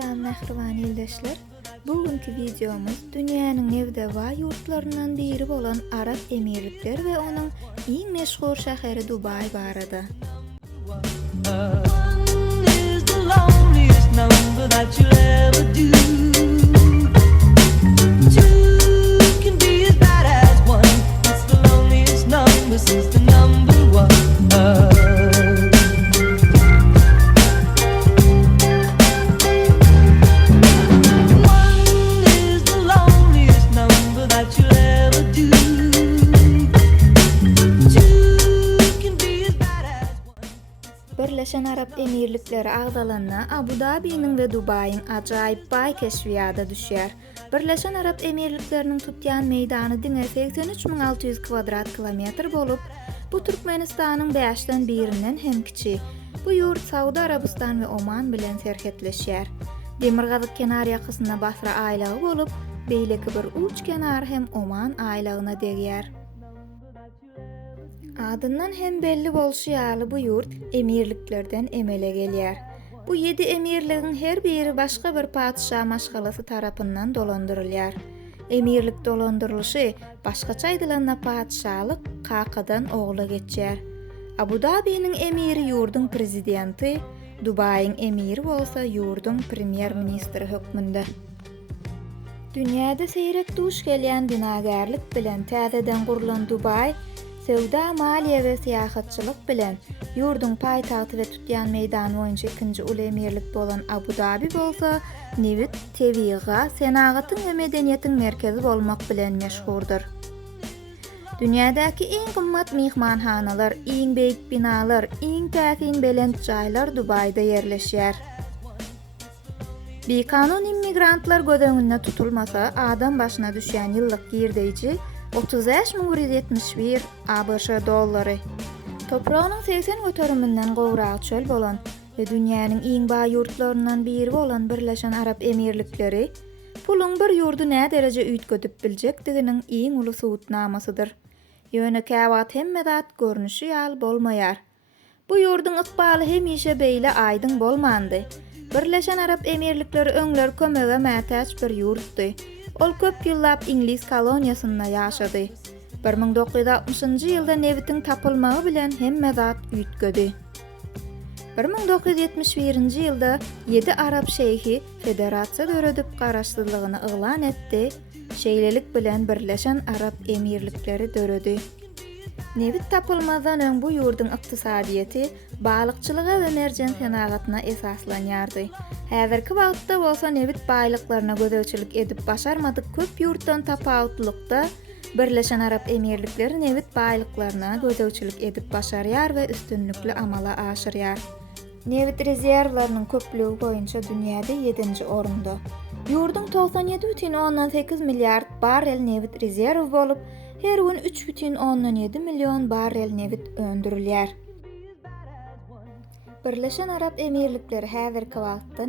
Salam mehriban ildeşler. Bugünkü videomuz dünýäniň nevdeva ýurtlaryndan biri bolan Arap Emirlikleri we onuň iň meşhur şäheri Dubai barada. Birleşen Arap Emirlikleri agdalanna Abu Dhabi'nin ve Dubai'nin ajaýyp baý keşfiýata düşýär. Birleşen Arap Emirlikleriniň tutýan meýdany diňe 83.600 kvadrat kilometr bolup, bu Türkmenistanyň 5-den birinden hem kiçi. Bu ýurt Saudy Arabistan we Oman bilen serhetleşýär. Demirgazyk kenar ýakysyna Basra aýlagy bolup, beýleki bir uç kenar hem Oman aýlagyna degýär. Adından hem belli bolşýaly bu ýurt emirliklerden emele gelýär. Bu 7 emirligiň her biri başga bir padşah maşgalasy tarapyndan dolandyrylýar. Emirlik dolandyrylşy başgaça aýdylanda padşahlyk kakadan ogla geçýär. Abu Dhabi'nin emiri ýurdun prezidenti, Dubai'nin emiri bolsa ýurdun premier ministri hökmünde. Dünýäde seýrek duş gelýän dinagarlyk bilen täzeden gurulan Dubai, Sewda, maliýe we syýahatçylyk bilen ýurdun paýtagty we tutýan meýdany boýunça ikinji uly emirlik bolan Abu Dhabi bolsa, Nevit, tebiga, senagatyň we medeniýetiň merkezi bolmak bilen meşhurdur. Dünýädäki iň gymmat mihmanhanalar, iň beýik binalar, iň täsin belent jaýlar Dubai'da yerleşýär. Bekanun immigrantlar gödöňünde tutulmasa, adam başyna düşýän ýyllyk girdeýji 35.171 ABŞ dollary. Toprağının 80 götörümünden gowrak çöl bolan ve dünýäniň iň baý ýurtlaryndan biri bolan Birleşen Arap Emirlikleri, pulun bir ýurdu nä derece üýtgödüp biljekdiginiň iň uly subutnamasydyr. Ýöne käwat hemme zat görnüşi ýaly bolmaýar. Bu ýurdun ykbaly hemişe beýle aýdyň bolmandy. Birleşen Arap Emirlikleri öňler kömege mätäç bir ýurtdy. Ol köp ýyllap İngiliz koloniýasynda ýaşady. 1960-njy ýylda Nevitiň tapylmagy bilen hemme zat üýtgödi. 1971-nji ýylda 7 Arap şeýhi federasiýa döredip garaşdyrlygyny yglan etdi. Şeýlelik bilen Birleşen Arap Emirlikleri döredi. Nevit tapylmadan öň bu ýurdun ykdysadyýety balykçylyga we merjen senagatyna esaslanýardy. Häzirki wagtda bolsa Nevit baýlyklaryna gödöçilik edip başarmadyk köp ýurtdan tapawutlykda Birleşen Arap Emirlikleri Nevit baýlyklaryna gödöçilik edip başarýar we üstünlükli amala aşyrýar. Nevit rezerwlarynyň köplügi boýunça dünýäde 7-nji orunda. Ýurdun 97,8 milliard barrel nevit rezerw bolup, her gün 3,7 milyon barrel nevit öndürilýär. Birleşen Arap Emirlikleri häzirki wagtda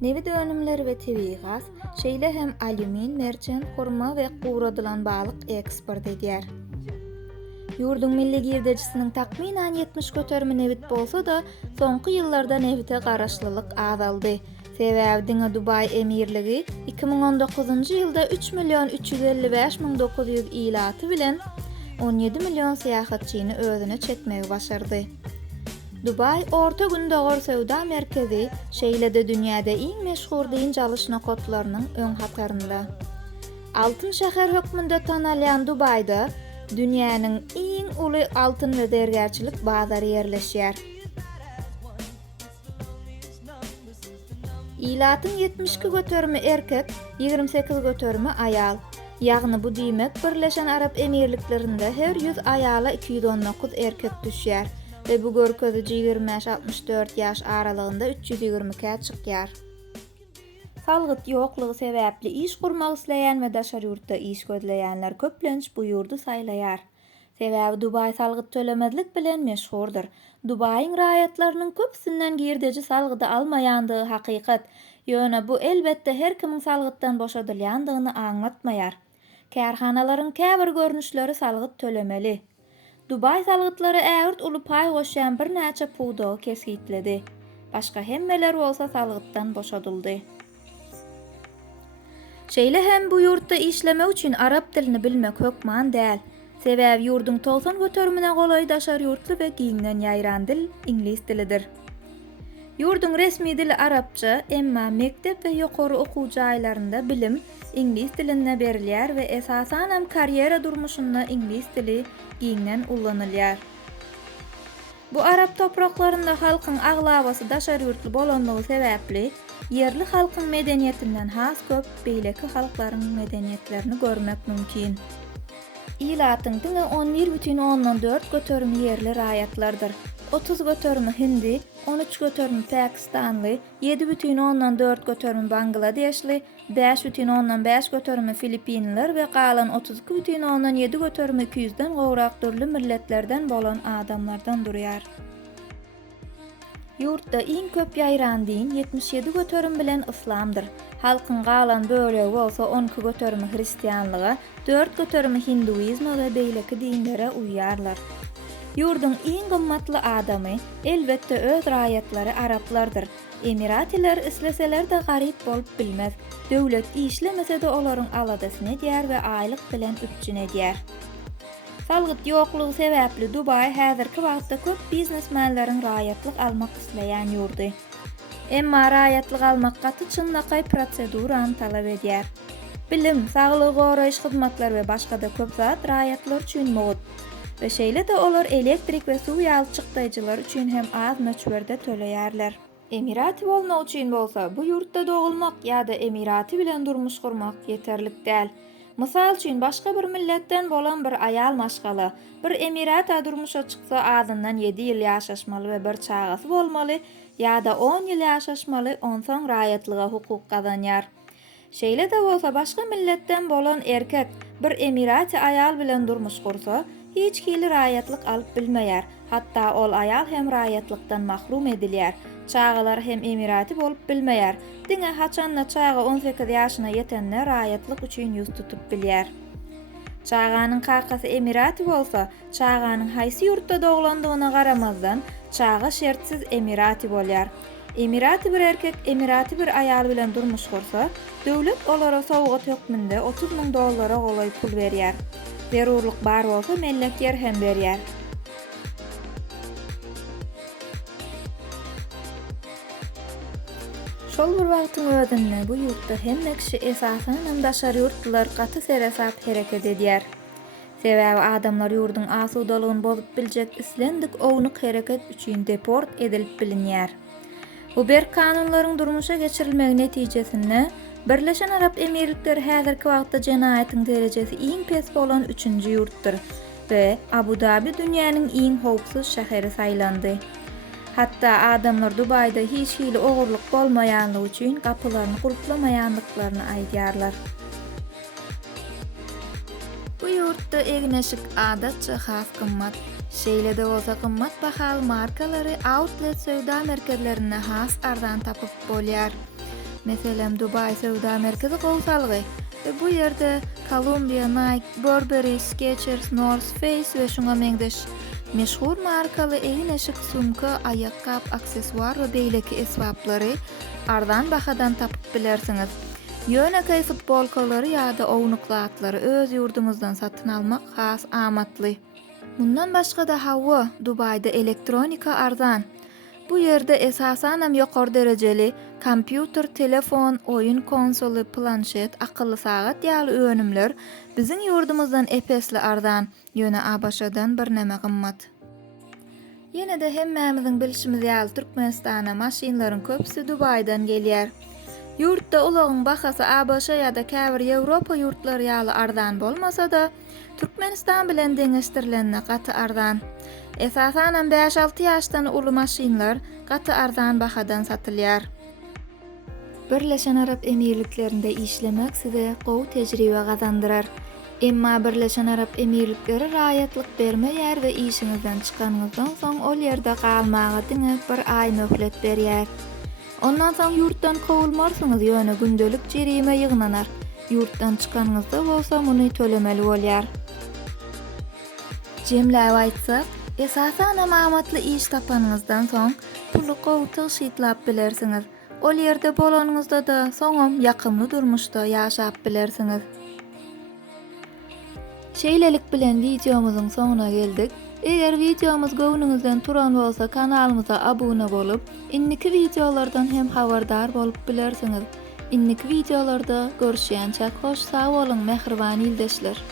nevit önümleri we tebii gaz, şeýle hem alümin, merjen, hurma we guradylan balyk eksport edýär. Ýurdun milli girdejisiniň takminan 70 göterme nevit bolsa da, soňky ýyllarda nevite garaşlylyk azaldy. Sebäbi diňe Dubai emirligi 2019-njy ýylda 3.355.900 ilaty bilen 17 milyon syýahatçyny özüne çekmegi başardy. Dubai orta gün dogor sewda merkezi, şeýle-de dünýäde iň meşhur diň jalyşna kotlarynyň öň hatarynda. Altyn şäher hökmünde tanalýan Dubai'da dünýäniň iň uly altyn we dergärçilik bazary yerleşýär. İlatyň 72 göterme erkek, 28 göterme aýal. Ýagny bu diýmek Birleşen Arap Emirliklerinde her 100 aýala 219 erkek düşýär we bu görkeziji 25-64 ýaş aralygynda 320 çykýar. Salgyt ýoklugy sebäpli iş gurmak isleýän we daşar ýurtda iş gözleýänler köplenç bu ýurdu saýlaýar. Sebäbi Dubai salgyt tölemezlik bilen meşhurdur. Dubai'ň raýatlarynyň köpsünden girdeji salgydy almaýandygy hakykat. Ýöne bu elbetde her kimiň salgytdan boşadylýandygyny aňlatmaýar. Kärhanalaryň käbir görnüşleri salgyt tölemeli. Dubai salgytlary ägirt uly paý goşýan bir näçe puwdagy keskitledi. başga hemmeler bolsa salgytdan boşadyldy. Şeýle hem bu ýurtda işleme üçin arap dilini bilmek hökman däl. Sebäbi ýurdun tolsan götermine golay daşar ýurtly we giňden ýaýran dil ingliz dilidir. Ýurdun resmi dili arapça, emma mektep we ýokary okuw jaýlarynda bilim ingliz diline berilýär we esasan hem karýera durmuşynda ingliz dili giňden ullanylýar. Bu arap topraklarynda halkyň aglabasy daşar ýurtly bolanlygy sebäpli yerli halkyň medeniýetinden has köp beýleki halklaryň medeniýetlerini görmek mümkin. İlatyň diňe 11,4 göterimi yerli raýatlardyr. 30 göterimi hindi, 13 göterimi Pakistanly, 7,4 göterimi Bangladeşli, 5,5 göterimi Filipinliler we galan 32,7 göterimi 200-den gowrak türlü milletlerden bolan adamlardan durýar. Ýurtda iň köp ýaýran din 77 göterim bilen islamdyr. Halkyň galan bölegi bolsa 12 göterimi hristiýanlyga, 4 göterimi hinduizme we beýleki dinlere uýýarlar. Ýurdun iň gymmatly adamy elbetde öz raýatlary araplardyr. Emiratiler isleseler de garyp bolup bilmez. Döwlet işlemese de olaryň aladasyny edýär we aýlyk bilen üpjün edýär. Salgyt ýoklugy sebäpli Dubai häzirki wagtda köp biznesmenleriň raýatlyk almak isleýän ýurdy. Emma raýatlyk almak gaty çynnakay prosedurany talap edýär. Bilim, saglygy goraýyş hyzmatlar we başga da köp zat raýatlar üçin mogut. Ve şeýle de olar elektrik we suw ýalçykdaýjylar üçin hem az möçberde töleýärler. Emirati bolmak üçin bolsa bu ýurtda dogulmak ýa-da emirati bilen durmuş gurmak ýeterlik däl. Mysal üçin başga bir milletten bolan bir aýal maşgaly, bir emirata durmuşa çyksa azyndan 7 ýyl ýaşaşmaly we bir çagasy bolmaly ýa-da 10 ýyl ýaşaşmaly, onsoň raýatlyga hukuk gazanýar. Şeýle de bolsa başga milletten bolan erkek bir emirati aýal bilen durmuş gursa, hiç kili raýatlyk alyp bilmeýär. Hatta ol aýal hem raýatlykdan mahrum edilýär. Çagalar hem emirati bolup bilmeýär. Diňe haçanna çaga 18 ýaşyna ýetende raýatlyk üçin ýüz tutup bilýär. Çaganyň kakasy emirati bolsa, çaganyň haýsy ýurtda doglandygyna garamazdan çaga şertsiz emirati bolýar. Emirati bir erkek emirati bir aýal bilen durmuş gursa, döwlet olara sowgat hökmünde $30,000 golay pul berýär. Berurluk bar bolsa mellek yer hem berýär. Şol bir wagtyň özünde bu ýurtda hemme kişi esasan hem daşar ýurtlar gaty seresap hereket edýär. Sebäbi adamlar ýurdun asudalygyny bozup biljek islendik ownyk hereket üçin deport edilip bilinýär. Bu ber kanunlaryň durmuşa geçirilmegi netijesinde Birleşen Arap Emirlikleri häzirki wagtda jenaýatyň derejesi iň pes bolan 3-nji ýurtdyr we Abu Dhabi dünýäniň iň howpsuz şäheri saýlandy. Hatta adamlar Dubayda hiç hili ogurluk bolmaýanlygy üçin gapylaryny gurplamaýanlyklaryny aýdýarlar. Bu ýurtda egneşik adatça has gymmat, şeýle de bolsa gymmat bahaly markalary outlet söwda merkezlerine has arzan tapyp bolýar. Meselem Dubai Söwda Merkezi gowsalygy we bu ýerde Columbia, Nike, Burberry, Skechers, North Face we şoňa meňdeş meşhur markaly egneşik sumka, aýakkap, aksesuar we beýleki esbaplary arzan bahadan tapyp bilersiňiz. Ýöne futbolkalary ýa-da ownuklatlary öz ýurdumyzdan satyn almak has amatly. Bundan başga da hawa Dubayda elektronika arzan. Bu ýerde esasan hem ýokary derejeli kompýuter, telefon, oýun konsolu, planşet, akylly sagat ýaly önümler biziň ýurdumyzdan epesli arzan, ýöne ABŞ-dan bir näme gymmat. Ýene de hemmämiziň bilişimiz ýaly Türkmenistana maşinlaryň köpsi Dubaydan gelýär. Ýurtda ulagyň bahasy ABŞ ýa-da käbir Ýewropa ýurtlary ýaly arzan bolmasa da, Türkmenistan bilen deňeşdirilende gaty arzan. Esasan 5-6 ýaşdan uly maşinlar gaty arzan bahadan satylýar. Birleşen Arap Emirliklerinde işlemek size gowy tejribe gazandyrar. Emma Birleşen Arap Emirlikleri raýatlyk bermeýär we işiňizden çykanyňyzdan soň ol ýerde galmagy diňe bir aý möhlet berýär. Ondan soň ýurtdan kowulmarsyňyz ýöne gündelik jerime ýygnanar. Ýurtdan çykanyňyzda bolsa muny tölemeli bolýar. Jemläp aýtsak, esasan amamatly iş tapanyňyzdan soň puly gowuty şytlap bilersiňiz. Ol ýerde bolanyňyzda da soňam ýakymly durmuşda ýaşap bilersiňiz. Şeýlelik bilen videomyzyň soňuna geldik. Eger videomuz göwnüňizden turan bolsa kanalymyza abone bolup, inniki videolardan hem habardar bolup bilersiňiz. Inniki videolarda görüşýänçä hoş sag bolun, mehriban ildeşler.